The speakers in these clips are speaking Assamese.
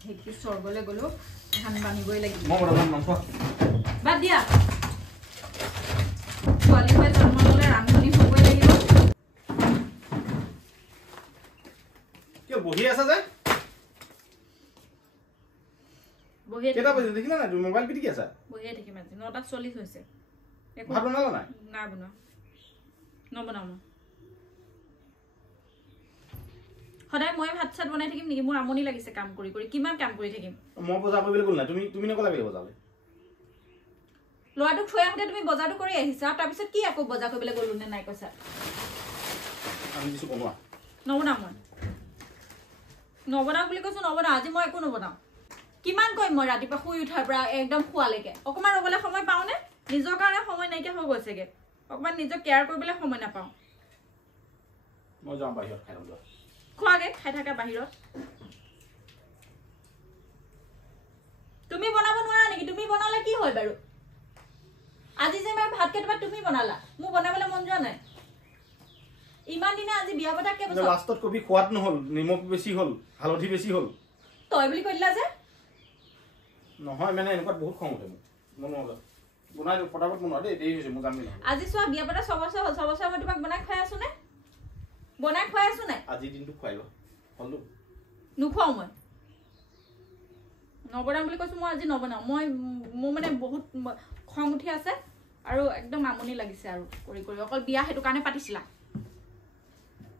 ঢেঁকী চৰগলে গলো ধান বানিবই লাগিব মই বৰা মাংস বাদ দিয়া ছোৱালী হৈ জন্ম ললে ৰান্ধনি হ'বই লাগিব কি বহি আছে যে বহি কেটা বজি দেখিলা না তুমি মোবাইল পিটি আছে বহি দেখি মাজি 9:40 হৈছে একো ভাত বনালা নাই না বনোৱা নবনাও সদায় মই ভাত চাত বনাই থাকিম নেকি মোৰ আমনি লাগিছে কাম কৰি কৰি কিমান কাম কৰি থাকিম মই বজাৰ কৰিবলৈ গ'ল না তুমি নকলা লাগে বজাৰলৈ লৰাটো থৈ আহোঁতে তুমি বজাৰটো কৰি আহিছা তাৰ পিছত কি আকৌ বজাৰ কৰিবলৈ গ'লো নে নাই কৈছা আমি কিছু বনোৱা নবনাও মই নবনাও বুলি কৈছো নবনাও আজি মই একো নবনাও কিমান কই মই ৰাতিপুৱা শুই উঠাৰ পৰা একদম খোৱালৈকে অকমান ৰবলে সময় পাওনে নিজৰ কাৰণে সময় নাইকিয়া হৈ গৈছেগে অকমান নিজৰ কেয়াৰ কৰিবলৈ সময় নাপাও মই যাম বাহিৰত খাই লম খোৱাগে খাই থাকা বাহিৰত তুমি বনাব নোৱাৰা নেকি তুমি বনালে কি হয় বাৰু আজি যে মই ভাত কেটবা তুমি বনালা মই বনাবলৈ মন যোৱা নাই ইমান দিনা আজি বিয়া পতা কে বছৰ লাষ্টত কবি খোৱাত নহল নিমখ বেছি হল হালধি বেছি হল তই বুলি কইলা যে নহয় মানে এনেকুৱা বহুত খং উঠে মন বনাই ফটাফট বনোৱা দেই দেৰি হৈছে মই জানি আজি চোৱা বিয়া পতা 6 বছৰ হ'ল 6 বছৰ মই তোমাক বনাই খুৱাই আছো নে বনাই খুৱাই আছো নে আজি দিনটো খুৱাইবা হলু নুখুৱাও মই নবনাম বুলি কৈছো মই আজি নবনাও মই মানে বহুত খং উঠি আছে আৰু একদম আমনি লাগিছে আৰু কৰি কৰি অকল বিয়া হেতু কাৰণে পাতিছিলা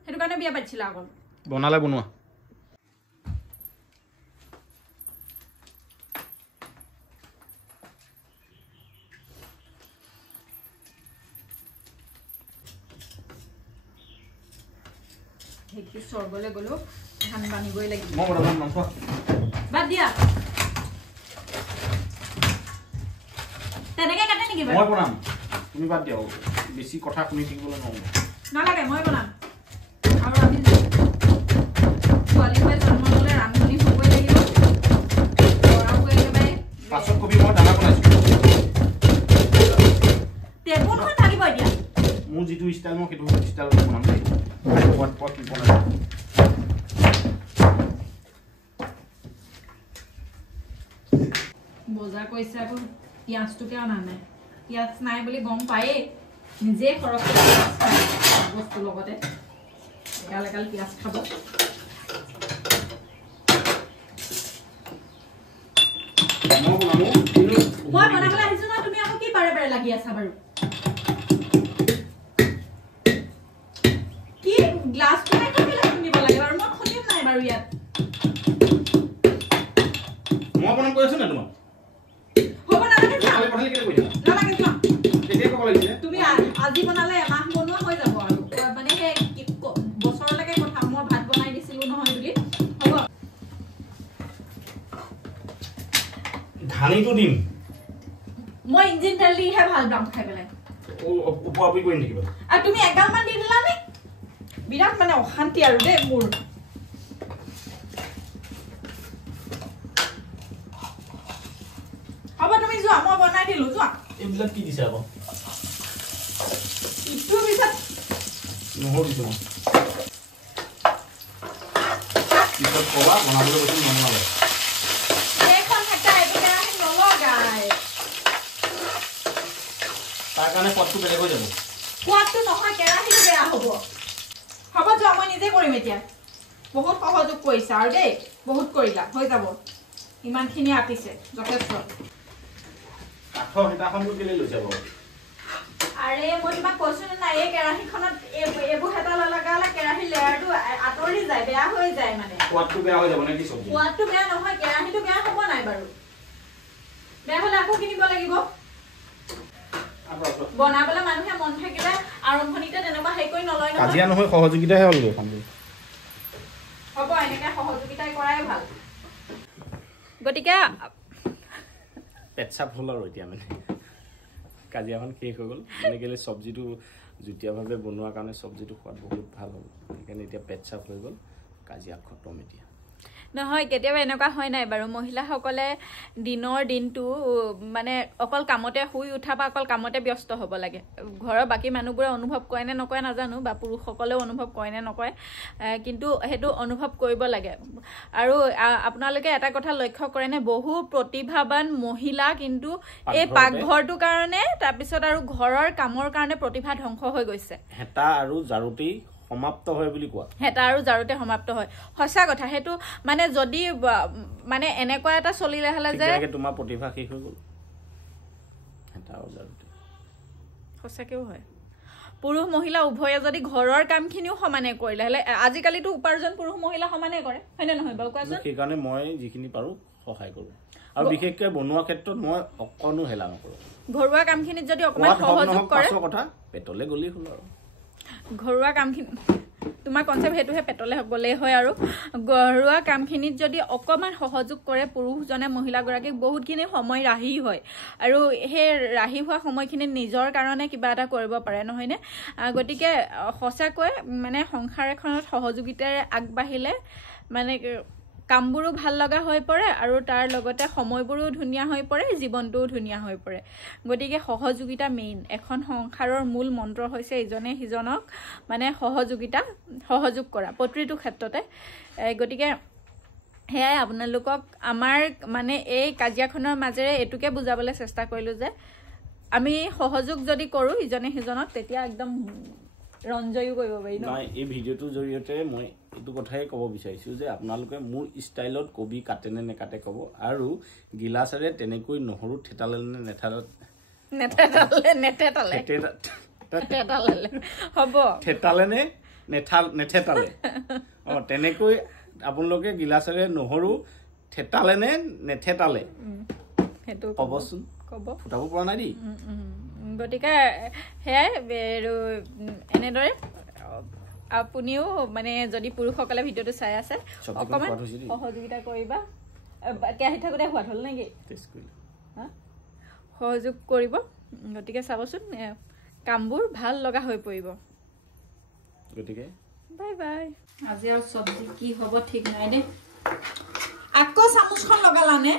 হেতু কাৰণে বিয়া পাতিছিলা অকল বনালে বনোৱা ঢেঁকী চৰগলে গলো ধান বানিবই লাগিব মই বৰা মাংস বাদ দিয়া তেনেকে কাটে নেকি মই বনাম তুমি বাদ দিও বেছি কথা শুনি থাকিবলৈ নহব নালাগে মই বনাম আৰু আমি ছোৱালী হৈ জন্ম ললে ৰান্ধনি হ'বই লাগিব ল'ৰাও একেবাৰে পাছত কবি মই দানা বনাইছো টেবুলখন থাকিব এতিয়া মোৰ যিটো ষ্টাইল মই সেইটো ষ্টাইলত বনাম দেই পট পট বনাম বজাৰ কৈছে আকৌ পিয়াজটোকে অনা নাই পিয়াজ নাই বুলি গম পায়ে নিজে খৰচ বস্তু লগতে একাল একাল পিয়াজ খাব মই বনাবলৈ আহিছো না তুমি আকৌ কি বাৰে বাৰে লাগি আছা বাৰু কি গ্লাছ কোনে কেলে খুন্দিব লাগে বাৰু মই খুন্দিম নাই বাৰু ইয়াত মই বনাম কৈছো না তোমাক হ'ব নালাগে খালি পঠালি কেলে কৈছা নালাগে চোৱা কেতিয়া ক'ব লাগিছে তুমি আজি বনালে এমাহ বনোৱা হৈ যাব আৰু মানে সেই বছৰলৈকে কথা মই ভাত বনাই দিছিলো নহয় বুলি হ'ব ঘানিটো দিম মই ইঞ্জিন তেল দিহে ভাল পাম খাই পেলাই উপৰি কৰি নেকি আৰু তুমি এগাল মান দি দিলা নে বিৰাট মানে অশান্তি আৰু দেই মোৰ হ'ব তুমি যোৱা মই বনাই দিলো যোৱা এইবিলাক কি দিছে আকৌ ইটো পিছত নহৰু দিছো মই পিছত ক'বা বনাবলৈ কৈছো নবনালে এইখন থাকা এইটো কেৰাহী নলগাই তাৰ কাৰণে পদটো বেলেগ হৈ যাব সোৱাদটো নহয় কেৰাহীটো বেয়া হ'ব হ'ব যোৱা মই নিজে কৰিম এতিয়া বহুত সহযোগ কৰিছা আৰু দেই বহুত কৰিলা হৈ যাব ইমানখিনি আতিছে যথেষ্ট কাঠৰ হেতাখনটো কেলে লৈছে বাৰু আৰে মই তোমাক কৈছো না এই কেৰাহীখনত এইবোৰ হেতা লগালে কেৰাহী লেয়াৰটো আঁতৰি যায় বেয়া হৈ যায় মানে সোৱাদটো বেয়া হৈ যাব নে কি চব্জি সোৱাদটো বেয়া নহয় কেৰাহীটো বেয়া হ'ব নাই বাৰু বেয়া হ'লে আকৌ কিনিব লাগিব বনাবলৈ মানুহে মন থাকিলে আৰম্ভণিতে তেনেকুৱা হেৰি কৰি নলয় নহয় কাজিয়া নহয় সহযোগিতাহে হ'ল গৈ হ'ব এনেকে সহযোগিতাই কৰাই ভাল গতিকে পেটচাপ হ'ল আৰু এতিয়া মানে কাজিয়াখন শেষ হৈ গ'ল মানে কেলে চব্জিটো জুতীয়াভাৱে বনোৱাৰ কাৰণে চব্জিটো সোৱাদ বহুত ভাল হ'ল সেইকাৰণে এতিয়া পেটচাপ হৈ গ'ল কাজিয়া খতম এতিয়া নহয় কেতিয়াবা এনেকুৱা হয় নাই বাৰু মহিলাসকলে দিনৰ দিনটো মানে অকল কামতে শুই উঠা বা অকল কামতে ব্যস্ত হ'ব লাগে ঘৰৰ বাকী মানুহবোৰে অনুভৱ কৰে নে নকৰে নাজানো বা পুৰুষসকলেও অনুভৱ কৰে নে নকৰে কিন্তু সেইটো অনুভৱ কৰিব লাগে আৰু আপোনালোকে এটা কথা লক্ষ্য কৰেনে বহু প্ৰতিভাৱান মহিলা কিন্তু এই পাকঘৰটোৰ কাৰণে তাৰপিছত আৰু ঘৰৰ কামৰ কাৰণে প্ৰতিভা ধ্বংস হৈ গৈছে হেতা আৰু জাৰুতেই সমাপ্ত হয় বুলি কোৱা হেতা আৰু জাৰুতে সমাপ্ত হয় সঁচা কথা সেইটো মানে যদি মানে এনেকুৱা এটা চলিলে হলে যে তোমাৰ প্ৰতিভা শেষ হৈ গ'ল হেতা আৰু জাৰুতে সঁচাকেও হয় পুৰুষ মহিলা উভয়ে যদি ঘৰৰ কামখিনিও সমানে কৰিলে হলে আজিকালিতো উপাৰ্জন পুৰুষ মহিলা সমানে কৰে হয়নে নহয় বাৰু কোৱাচোন সেইকাৰণে মই যিখিনি পাৰো সহায় কৰোঁ আৰু বিশেষকৈ বনোৱা ক্ষেত্ৰত মই অকণো হেলা নকৰোঁ ঘৰুৱা কামখিনিত যদি অকমান সহযোগ কৰে কথা পেটলে গলি হল আৰু ঘৰুৱা কামখিনি তোমাৰ কনচেপ্ট সেইটোহে পেটলে গ'লেই হয় আৰু ঘৰুৱা কামখিনিত যদি অকমান সহযোগ কৰে পুৰুষজনে মহিলাগৰাকীক বহুতখিনি সময় ৰাহি হয় আৰু সেই ৰাহি হোৱা সময়খিনিত নিজৰ কাৰণে কিবা এটা কৰিব পাৰে নহয়নে গতিকে সঁচাকৈ মানে সংসাৰ এখনত সহযোগিতাৰে আগবাঢ়িলে মানে কামবোৰো ভাল লগা হৈ পৰে আৰু তাৰ লগতে সময়বোৰো ধুনীয়া হৈ পৰে জীৱনটোও ধুনীয়া হৈ পৰে গতিকে সহযোগিতা মেইন এখন সংসাৰৰ মূল মন্ত্ৰ হৈছে ইজনে সিজনক মানে সহযোগ কৰা প্ৰতিটো ক্ষেত্ৰতে গতিকে হেয়াই আপোনালোকক আমাৰ মানে এই কাজিয়াখনৰ মাজেৰে এটুকে বুজাবলৈ চেষ্টা কৰিলো যে আমি সহযোগ যদি কৰো ইজনে সিজনক তেতিয়া একদম ৰঞ্জয়ো কৰিব পাৰি নাই এই ভিডিঅ'টোৰ জৰিয়তে মই এইটো কথাই ক'ব বিচাৰিছোঁ যে আপোনালোকে মোৰ ষ্টাইলত কবি কাটেনে নেকাটে ক'ব আৰু গিলাচেৰে তেনেকৈ নহৰু থেতালে নে হ'ব থেতালে নে নেথেতালে তেনেকৈ আপোনালোকে গিলাচেৰে নহৰু থেতালে নে নেথেতালে সেইটো ক'বচোন ক'ব ফুটাব পৰা নাই দেই গতিকে সেয়াই আৰু এনেদৰে আপুনিও মানে যদি পুৰুষসকলে ভিডিঅ'টো চাই আছে অকমান সহযোগিতা কৰিবা কেৰাহী থাকোঁতে সোৱাদ হ'ল নেকি সহযোগ কৰিব গতিকে চাবচোন কামবোৰ ভাল লগা হৈ পৰিব গতিকে বাই বাই আজি আৰু চব্জি কি হ'ব ঠিক নাই দেই আকৌ চামুচখন লগালানে